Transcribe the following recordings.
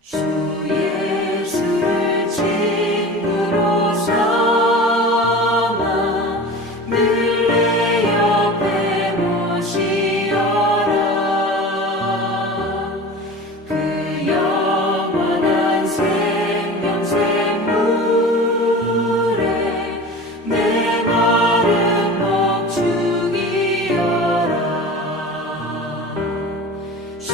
주 예수를 친구로 삼아 늘 내 옆에 모시어라. 그 영원한 생명 샘물에 내 마른 목 죽이어라. 주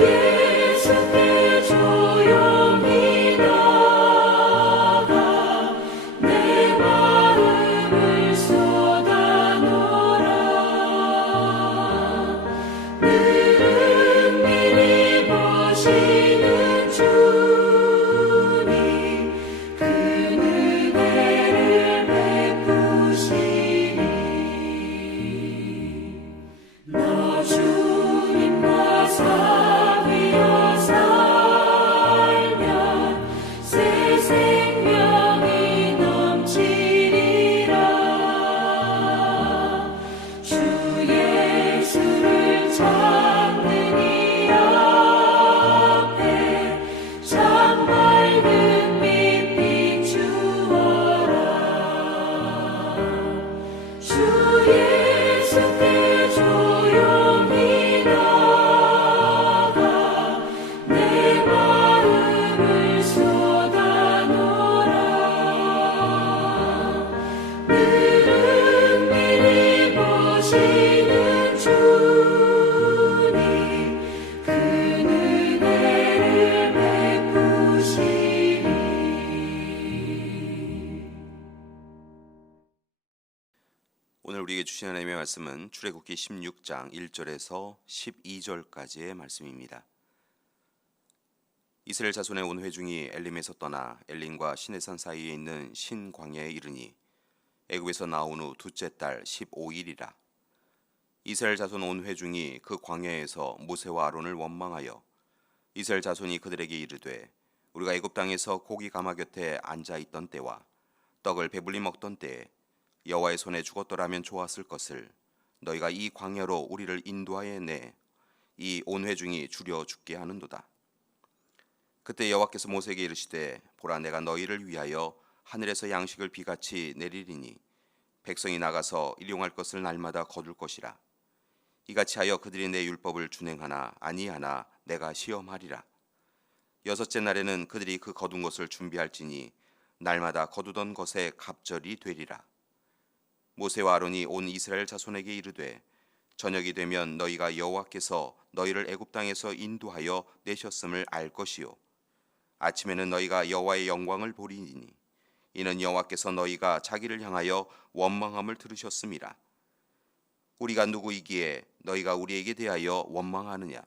예수께 조용히 나가 내 마음을 쏟아놓으라. 늘 은밀히 보시는 주님 그 은혜를 베푸시리. 너 주님과 사귀어 살면 새 생명이 넘치리라. 주 예수를 찾는 이 앞에 참 밝은 빛 비추어라. 주 예수께 조용히 나가 내 마음을 쏟아놓으라. 늘 은밀히 보시는 주님 그 은혜를 베푸시리. 오늘 우리에게 주신 하나님의 말씀은 출애굽기 16장 1절에서 12절까지의 말씀입니다. 이스라엘 자손의 온 회중이 엘림에서 떠나 엘림과 시내산 사이에 있는 신광야에 이르니 애굽에서 나온 후 둘째 달 15일이라. 이스라엘 자손 온 회중이 그 광야에서 모세와 아론을 원망하여 이스라엘 자손이 그들에게 이르되 우리가 애굽 땅에서 고기 가마 곁에 앉아 있던 때와 떡을 배불리 먹던 때에 여호와의 손에 죽었더라면 좋았을 것을 너희가 이 광야로 우리를 인도하여 내 이 온 회중이 주려 죽게 하는도다. 그때 여호와께서 모세에게 이르시되 보라 내가 너희를 위하여 하늘에서 양식을 비같이 내리리니 백성이 나가서 일용할 것을 날마다 거둘 것이라. 이같이 하여 그들이 내 율법을 준행하나 아니하나 내가 시험하리라. 여섯째 날에는 그들이 그 거둔 것을 준비할지니 날마다 거두던 것에 갑절이 되리라. 모세와 아론이 온 이스라엘 자손에게 이르되 저녁이 되면 너희가 여호와께서 너희를 애굽 땅에서 인도하여 내셨음을 알 것이요 아침에는 너희가 여호와의 영광을 보리니 이는 여호와께서 너희가 자기를 향하여 원망함을 들으셨음이라. 우리가 누구이기에 너희가 우리에게 대하여 원망하느냐.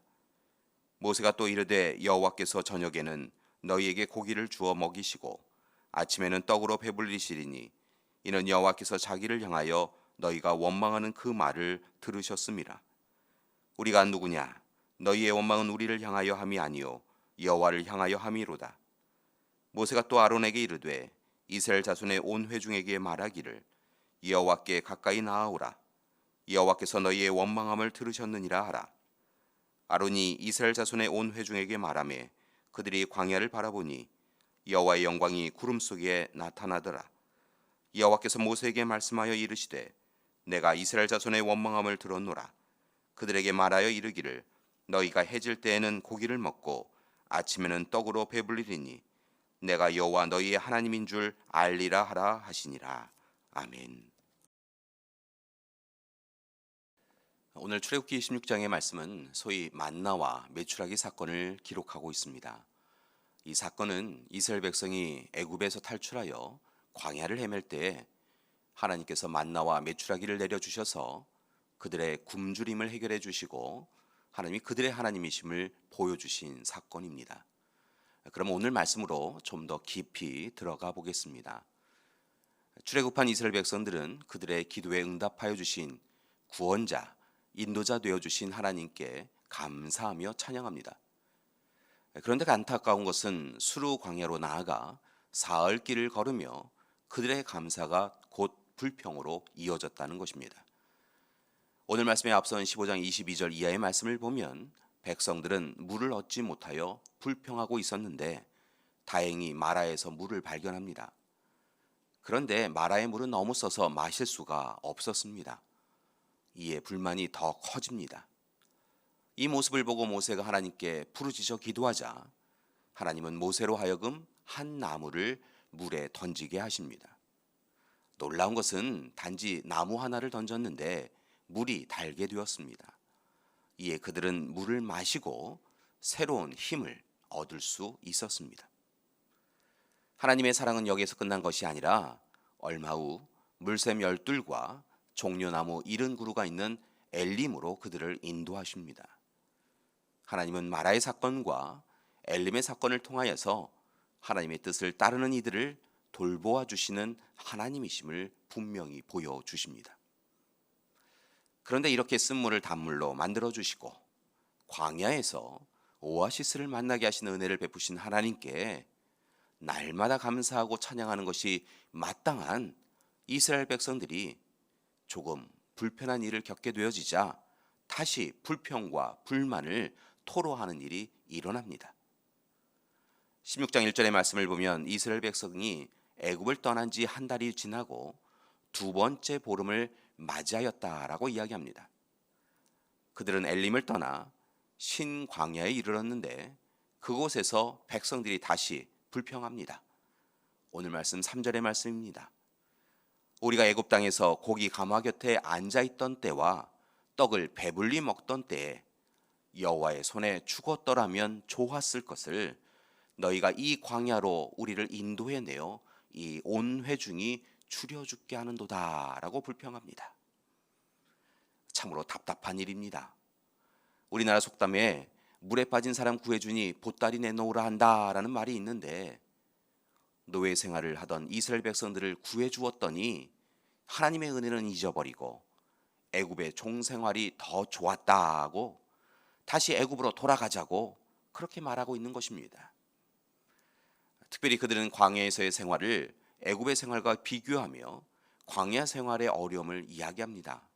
모세가 또 이르되 여호와께서 저녁에는 너희에게 고기를 주어 먹이시고 아침에는 떡으로 배불리시리니 이는 여호와께서 자기를 향하여 너희가 원망하는 그 말을 들으셨음이라. 우리가 누구냐? 너희의 원망은 우리를 향하여 함이 아니요 여호와를 향하여 함이로다. 모세가 또 아론에게 이르되 이스라엘 자손의 온 회중에게 말하기를 여호와께 가까이 나아오라. 여호와께서 너희의 원망함을 들으셨느니라 하라. 아론이 이스라엘 자손의 온 회중에게 말하매 그들이 광야를 바라보니 여호와의 영광이 구름 속에 나타나더라. 여호와께서 모세에게 말씀하여 이르시되 내가 이스라엘 자손의 원망함을 들었노라. 그들에게 말하여 이르기를 너희가 해질 때에는 고기를 먹고 아침에는 떡으로 배불리리니 내가 여호와 너희의 하나님인 줄 알리라 하라 하시니라. 아멘. 오늘 출애굽기 16장의 말씀은 소위 만나와 메추라기 사건을 기록하고 있습니다. 이 사건은 이스라엘 백성이 애굽에서 탈출하여 광야를 헤맬 때에 하나님께서 만나와 메추라기를 내려주셔서 그들의 굶주림을 해결해 주시고 하나님이 그들의 하나님이심을 보여주신 사건입니다. 그럼 오늘 말씀으로 좀 더 깊이 들어가 보겠습니다. 출애굽한 이스라엘 백성들은 그들의 기도에 응답하여 주신 구원자, 인도자 되어 주신 하나님께 감사하며 찬양합니다. 그런데 안타까운 것은 수르 광야로 나아가 사흘 길을 걸으며 그들의 감사가 곧 불평으로 이어졌다는 것입니다. 오늘 말씀에 앞선 15장 22절 이하의 말씀을 보면 백성들은 물을 얻지 못하여 불평하고 있었는데 다행히 마라에서 물을 발견합니다. 그런데 마라의 물은 너무 써서 마실 수가 없었습니다. 이에 불만이 더 커집니다. 이 모습을 보고 모세가 하나님께 부르짖어 기도하자 하나님은 모세로 하여금 한 나무를 물에 던지게 하십니다. 놀라운 것은 단지 나무 하나를 던졌는데 물이 달게 되었습니다. 이에 그들은 물을 마시고 새로운 힘을 얻을 수 있었습니다. 하나님의 사랑은 여기에서 끝난 것이 아니라 얼마 후 물샘 12과 종려나무 70그루가 있는 엘림으로 그들을 인도하십니다. 하나님은 마라의 사건과 엘림의 사건을 통하여서 하나님의 뜻을 따르는 이들을 돌보아 주시는 하나님이심을 분명히 보여주십니다. 그런데 이렇게 쓴물을 단물로 만들어 주시고 광야에서 오아시스를 만나게 하시는 은혜를 베푸신 하나님께 날마다 감사하고 찬양하는 것이 마땅한 이스라엘 백성들이 조금 불편한 일을 겪게 되어지자 다시 불평과 불만을 토로하는 일이 일어납니다. 16장 1절의 말씀을 보면 이스라엘 백성이 애굽을 떠난 지 한 달이 지나고 두 번째 보름을 맞이하였다라고 이야기합니다. 그들은 엘림을 떠나 신광야에 이르렀는데 그곳에서 백성들이 다시 불평합니다. 오늘 말씀 3절의 말씀입니다. 우리가 애굽 땅에서 고기 가마 곁에 앉아 있던 때와 떡을 배불리 먹던 때에 여호와의 손에 죽었더라면 좋았을 것을 너희가 이 광야로 우리를 인도해 내어 이 온 회중이 추려 죽게 하는도다라고 불평합니다. 참으로 답답한 일입니다. 우리나라 속담에 물에 빠진 사람 구해주니 보따리 내놓으라 한다라는 말이 있는데 노예 생활을 하던 이스라엘 백성들을 구해주었더니 하나님의 은혜는 잊어버리고 애굽의 종생활이 더 좋았다고 다시 애굽으로 돌아가자고 그렇게 말하고 있는 것입니다. 특별히 그들은 광야에서의 생활을 애굽의 생활과 비교하며 광야 생활의 어려움을 이야기합니다.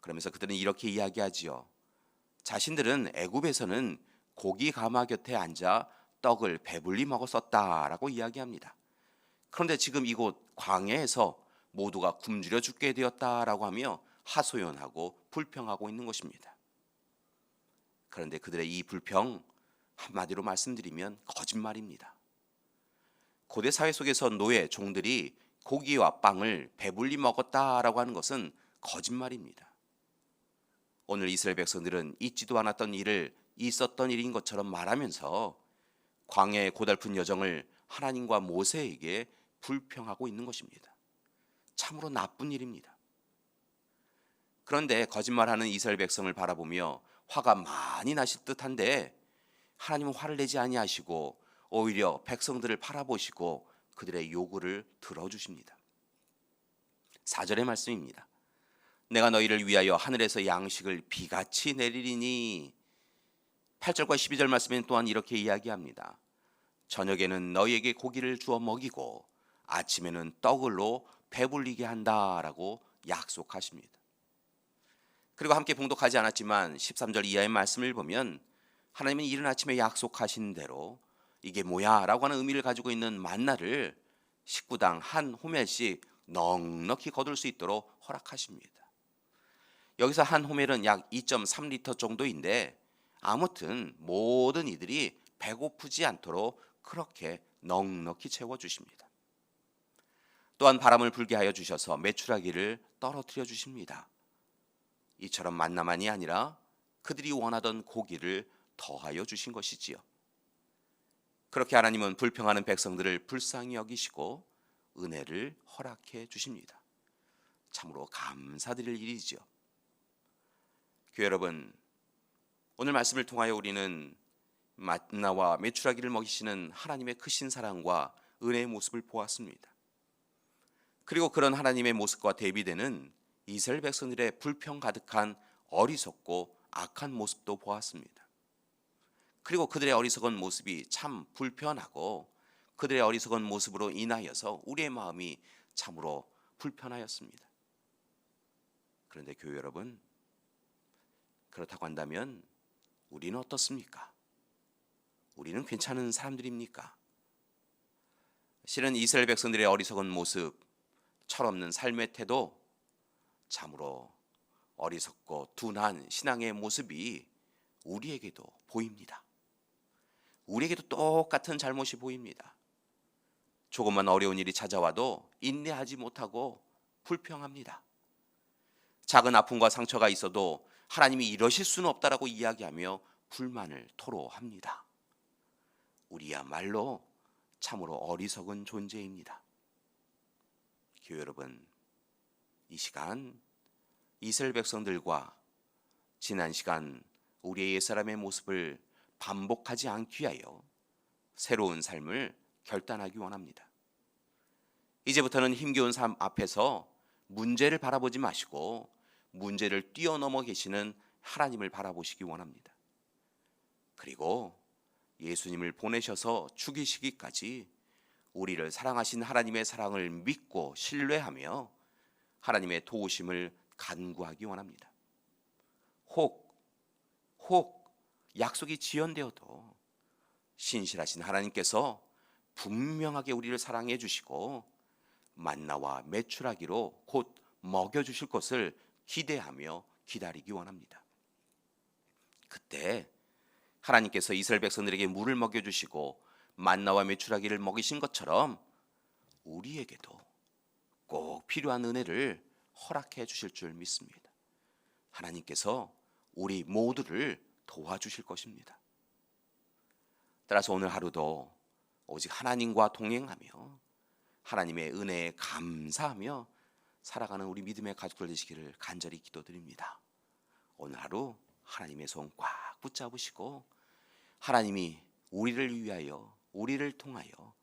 그러면서 그들은 이렇게 이야기하지요. 자신들은 애굽에서는 고기 가마 곁에 앉아 떡을 배불리 먹었었다라고 이야기합니다. 그런데 지금 이곳 광야에서 모두가 굶주려 죽게 되었다라고 하며 하소연하고 불평하고 있는 것입니다. 그런데 그들의 이 불평 한마디로 말씀드리면 거짓말입니다. 고대 사회 속에서 노예, 종들이 고기와 빵을 배불리 먹었다라고 하는 것은 거짓말입니다. 오늘 이스라엘 백성들은 있지도 않았던 일을 있었던 일인 것처럼 말하면서 광야의 고달픈 여정을 하나님과 모세에게 불평하고 있는 것입니다. 참으로 나쁜 일입니다. 그런데 거짓말하는 이스라엘 백성을 바라보며 화가 많이 나실 듯한데 하나님은 화를 내지 아니하시고 오히려 백성들을 바라보시고 그들의 요구를 들어주십니다. 4절의 말씀입니다. 내가 너희를 위하여 하늘에서 양식을 비같이 내리리니 8절과 12절 말씀에는 또한 이렇게 이야기합니다. 저녁에는 너희에게 고기를 주어 먹이고 아침에는 떡을로 배불리게 한다라고 약속하십니다. 그리고 함께 봉독하지 않았지만 13절 이하의 말씀을 보면 하나님은 이른 아침에 약속하신 대로 이게 뭐야 라고 하는 의미를 가지고 있는 만나를 식구당 한 호멜씩 넉넉히 거둘 수 있도록 허락하십니다. 여기서 한 호멜은 약 2.3리터 정도인데 아무튼 모든 이들이 배고프지 않도록 그렇게 넉넉히 채워주십니다. 또한 바람을 불게 하여 주셔서 메추라기를 떨어뜨려 주십니다. 이처럼 만나만이 아니라 그들이 원하던 고기를 더하여 주신 것이지요. 그렇게 하나님은 불평하는 백성들을 불쌍히 여기시고 은혜를 허락해 주십니다. 참으로 감사드릴 일이지요. 교회 여러분, 오늘 말씀을 통하여 우리는 만나와 메추라기를 먹이시는 하나님의 크신 사랑과 은혜의 모습을 보았습니다. 그리고 그런 하나님의 모습과 대비되는 이스라엘 백성들의 불평 가득한 어리석고 악한 모습도 보았습니다. 그리고 그들의 어리석은 모습이 참 불편하고 그들의 어리석은 모습으로 인하여서 우리의 마음이 참으로 불편하였습니다. 그런데 교회 여러분, 그렇다고 한다면 우리는 어떻습니까? 우리는 괜찮은 사람들입니까? 실은 이스라엘 백성들의 어리석은 모습, 철없는 삶의 태도, 참으로 어리석고 둔한 신앙의 모습이 우리에게도 보입니다. 우리에게도 똑같은 잘못이 보입니다. 조금만 어려운 일이 찾아와도 인내하지 못하고 불평합니다. 작은 아픔과 상처가 있어도 하나님이 이러실 수는 없다라고 이야기하며 불만을 토로합니다. 우리야말로 참으로 어리석은 존재입니다. 교회 여러분, 이 시간 이스라엘 백성들과 지난 시간 우리의 옛사람의 모습을 반복하지 않기 위하여 새로운 삶을 결단하기 원합니다. 이제부터는 힘겨운 삶 앞에서 문제를 바라보지 마시고 문제를 뛰어넘어 계시는 하나님을 바라보시기 원합니다. 그리고 예수님을 보내셔서 죽이시기까지 우리를 사랑하신 하나님의 사랑을 믿고 신뢰하며 하나님의 도우심을 간구하기 원합니다. 혹 약속이 지연되어도 신실하신 하나님께서 분명하게 우리를 사랑해 주시고 만나와 메추라기로 곧 먹여주실 것을 기대하며 기다리기 원합니다. 그때 하나님께서 이스라엘 백성들에게 물을 먹여주시고 만나와 메추라기를 먹이신 것처럼 우리에게도 꼭 필요한 은혜를 허락해 주실 줄 믿습니다. 하나님께서 우리 모두를 도와주실 것입니다. 따라서 오늘 하루도 오직 하나님과 동행하며 하나님의 은혜에 감사하며 살아가는 우리 믿음의 가족들 되시기를 간절히 기도드립니다. 오늘 하루 하나님의 손 꽉 붙잡으시고 하나님이 우리를 위하여 우리를 통하여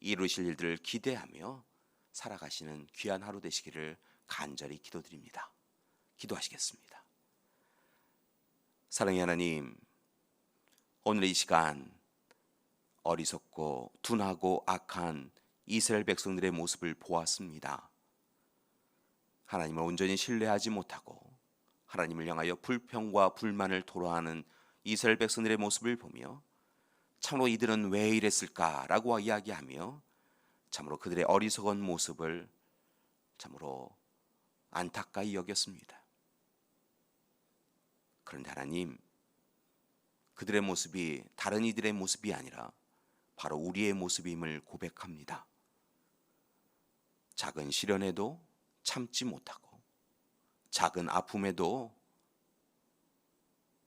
이루실 일들을 기대하며 살아가시는 귀한 하루 되시기를 간절히 기도드립니다. 기도하시겠습니다. 사랑의 하나님, 오늘 이 시간 어리석고 둔하고 악한 이스라엘 백성들의 모습을 보았습니다. 하나님을 온전히 신뢰하지 못하고 하나님을 향하여 불평과 불만을 토로하는 이스라엘 백성들의 모습을 보며 참으로 이들은 왜 이랬을까라고 이야기하며 참으로 그들의 어리석은 모습을 참으로 안타까이 여겼습니다. 그런데 하나님, 그들의 모습이 다른 이들의 모습이 아니라 바로 우리의 모습임을 고백합니다. 작은 시련에도 참지 못하고 작은 아픔에도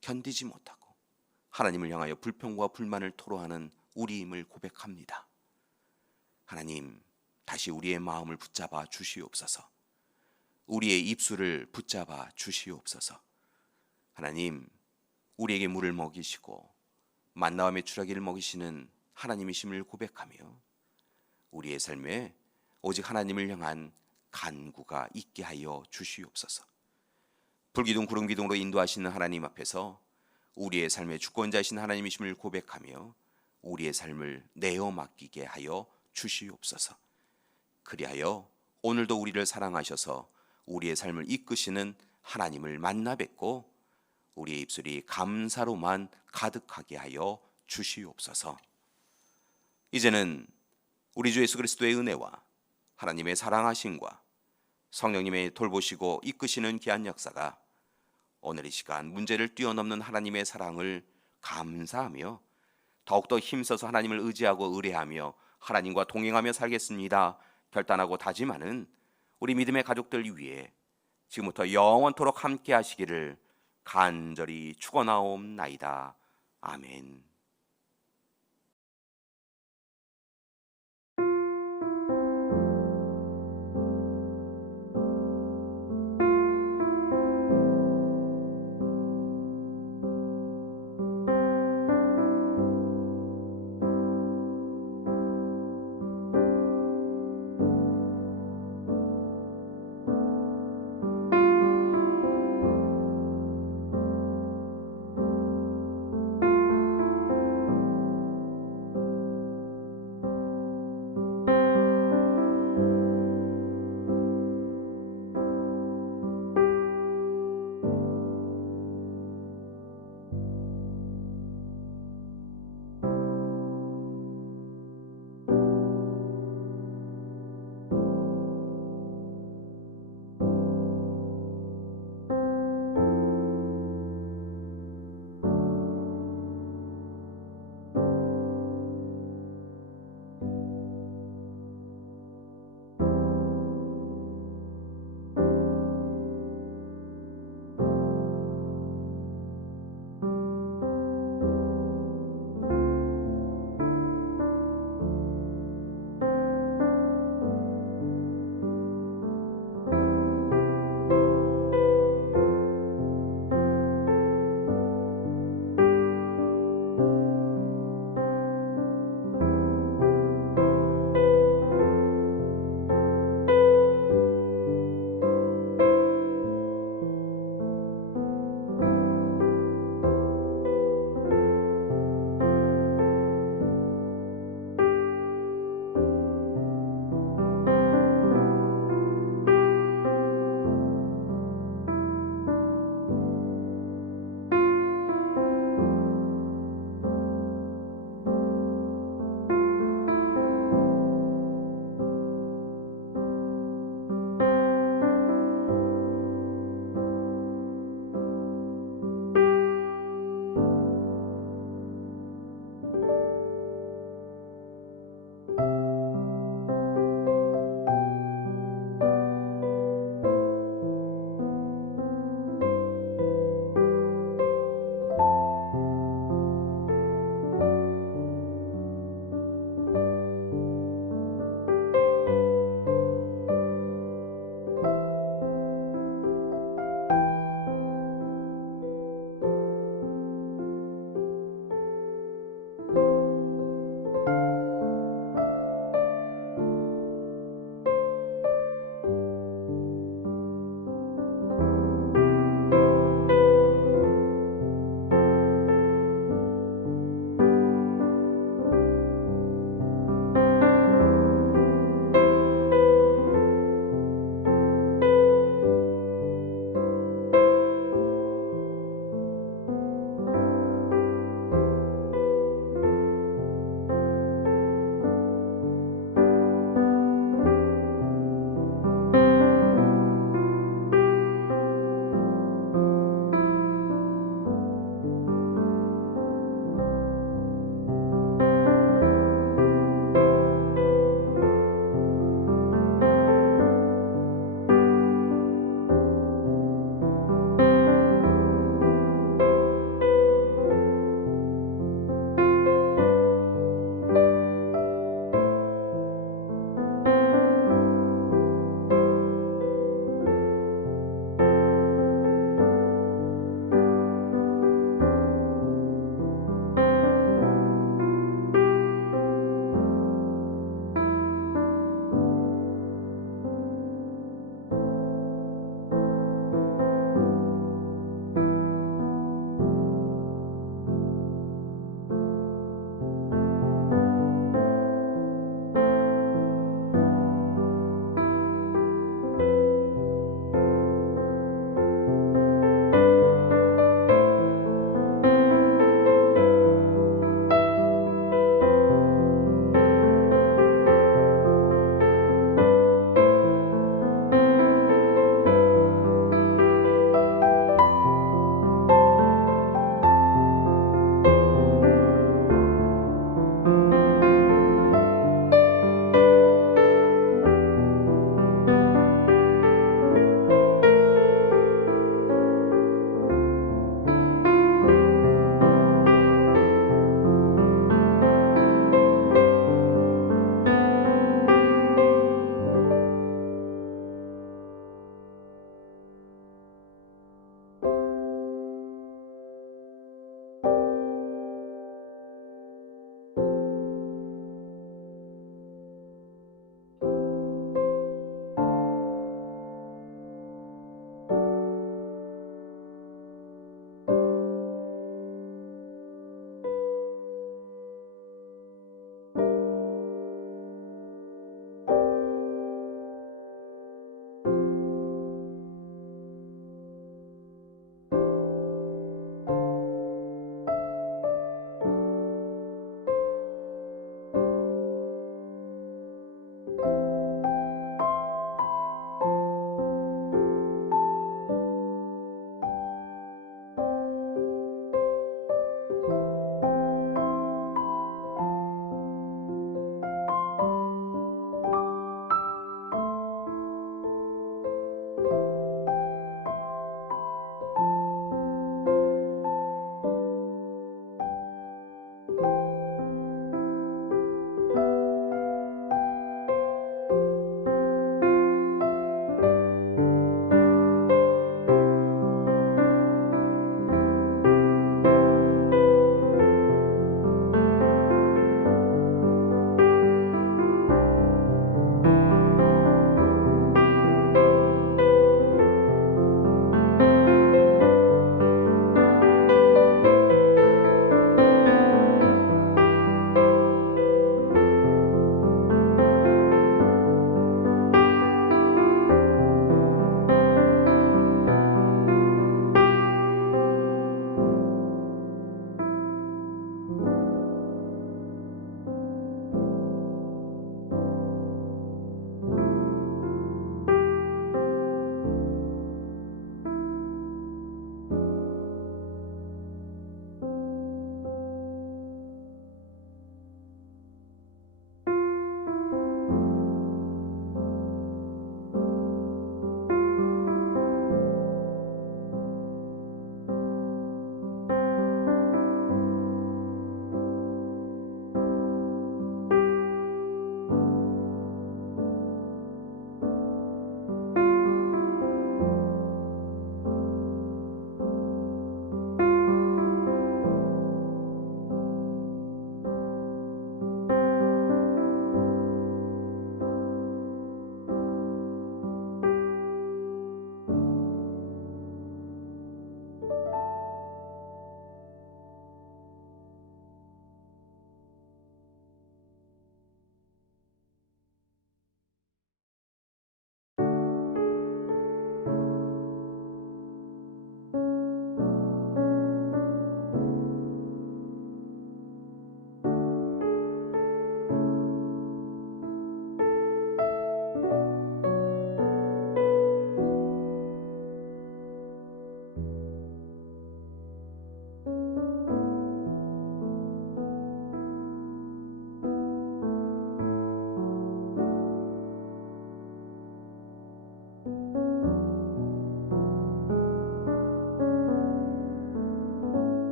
견디지 못하고 하나님을 향하여 불평과 불만을 토로하는 우리임을 고백합니다. 하나님, 다시 우리의 마음을 붙잡아 주시옵소서. 우리의 입술을 붙잡아 주시옵소서. 하나님, 우리에게 물을 먹이시고 만나와 메추라기를 먹이시는 하나님이심을 고백하며 우리의 삶에 오직 하나님을 향한 간구가 있게 하여 주시옵소서. 불기둥 구름기둥으로 인도하시는 하나님 앞에서 우리의 삶의 주권자이신 하나님이심을 고백하며 우리의 삶을 내어 맡기게 하여 주시옵소서. 그리하여 오늘도 우리를 사랑하셔서 우리의 삶을 이끄시는 하나님을 만나 뵙고 우리의 입술이 감사로만 가득하게 하여 주시옵소서. 이제는 우리 주 예수 그리스도의 은혜와 하나님의 사랑하심과 성령님의 돌보시고 이끄시는 귀한 역사가 오늘 이 시간 문제를 뛰어넘는 하나님의 사랑을 감사하며 더욱더 힘써서 하나님을 의지하고 의뢰하며 하나님과 동행하며 살겠습니다 결단하고 다짐하는 우리 믿음의 가족들 위해 지금부터 영원토록 함께 하시기를 간절히 축원하옵나이다. 아멘.